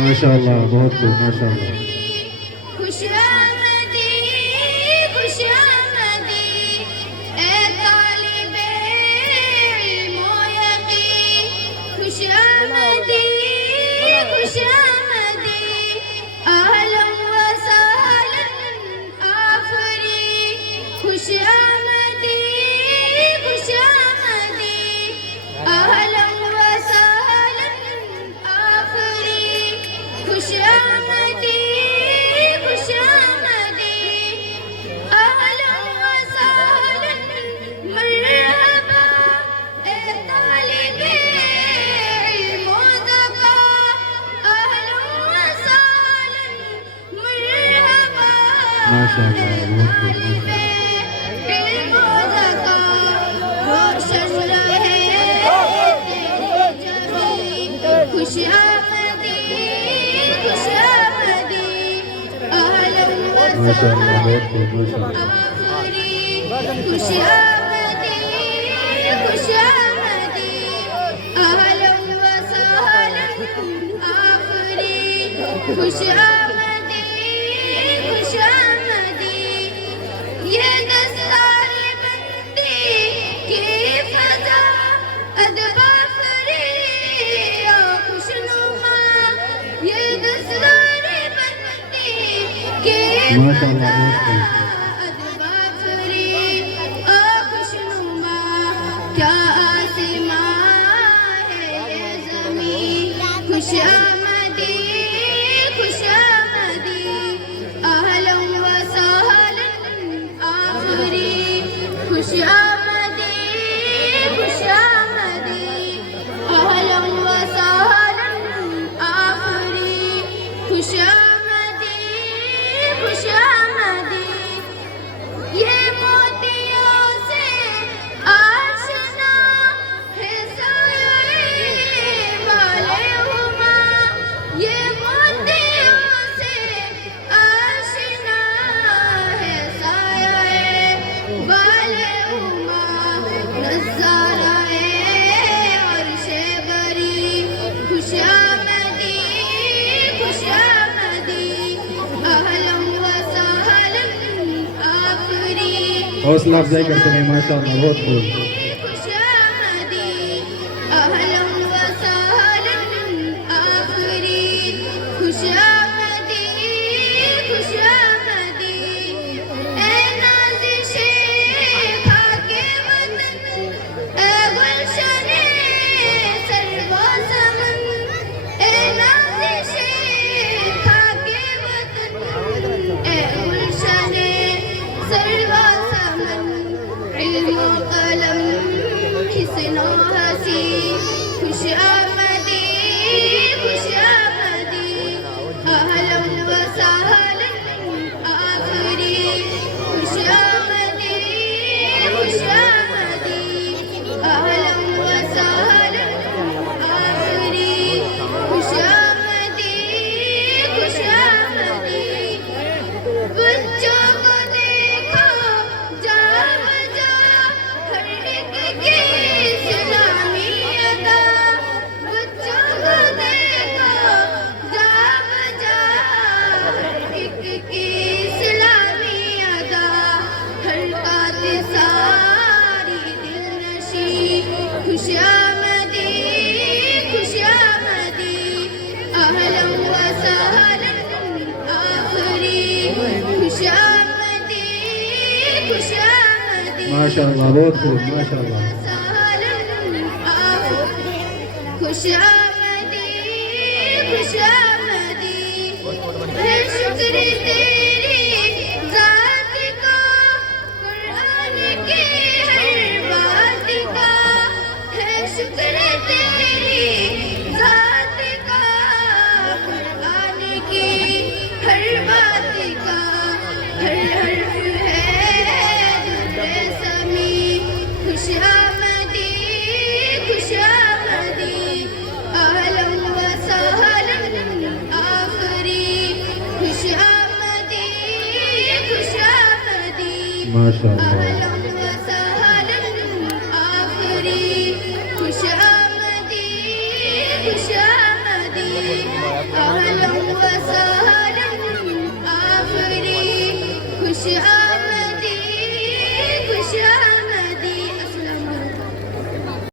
माशाअल्लाह, बहुत खूब, माशाअल्लाह। खुशामदी खुशामदी ए तालिबे इल्म व यकीन, खुशामदी खुशामदी अहलन व सहलन आफरी, खुशामदी खुशामदी अहलन व सहलन आफरी, खुशामदी खुशामदी अहलन व सहलन मरहबा ए तालिबे इल्म व ज़का, अहलन व सहलन मरहबा माशाअल्लाह, बहुत खूब, तालिबे इल्म व ज़का, रोशन रहे तेरी जबीं, खुशामदी खुशामदी अहलन व माशाअल्लाह, सहलन बहुत खूब, माशाअल्लाह। आफरी, खुशामदी खुशामदी अहलन व सहलन आफरी, खुशामदी खुशामदी ये दस्तार बंदी की फजा अदबा फरी ओ खुशनुमा, ये दस्तार बंदी की माशाअल्लाह, बहुत खूब। अदबा फरी ओ खुशनुमा, क्या आसमां है ये ज़मीं, खुशामदी खुशामदी अहलन व सहलन आफरी, खुशामदी खुशामदी अहलन व सहलन आफरी, खुशामदी खुशामदी ये मोतियों से आशना है साये वाले हुमा, ये मोतियों से आशना है साये वाले हुमा, नज़ाराए अर्शे बरी, खुशामदी खुशामदी अहलन व सहलन आफरी, हौसला अफजाई करते हैं, माशाअल्लाह, बहुत खूब। खुशामदी अहलन व सहलन आफरी, खुशामदी खुशामदी ए नाज़िशे खाके वतन, ए गुलशने सर्व समन, ए नाज़िशे खाके वतन, ए गुलशने सर्व समन, इल्म व कलम हिस्नो हसी, खुशामदी खुशामदी अहलन व सहलन आफरी, खुशामदी खुशामदी अहलन व सहलन आफरी, खुशामदी खुशामदी बच्चों को देखो जा बजा हर एक की इस्लामी अदा, बच्चों को देखो जा बजा हर एक की इस्लामी अदा, हरकत सारी दिलनशी, खुशामदी खुशामदी अहलन व सहलन आफरी, खुशामदी खुशामदी माशाअल्लाह, बहुत खूब, माशाअल्लाह। सहलन आफरी, खुशामदी खुशामदी है शुक्र तेरी ज़ात का, कुरान की हर बात का, है शुक्र तेरी ज़ात का, कुरान की हर बात का, हर हर्फ है दुर्र समी, खुशामदी खुशामदी अहलन व सहलन आफरी, खुशामदी खुशामदी माशाअल्लाह। अहलन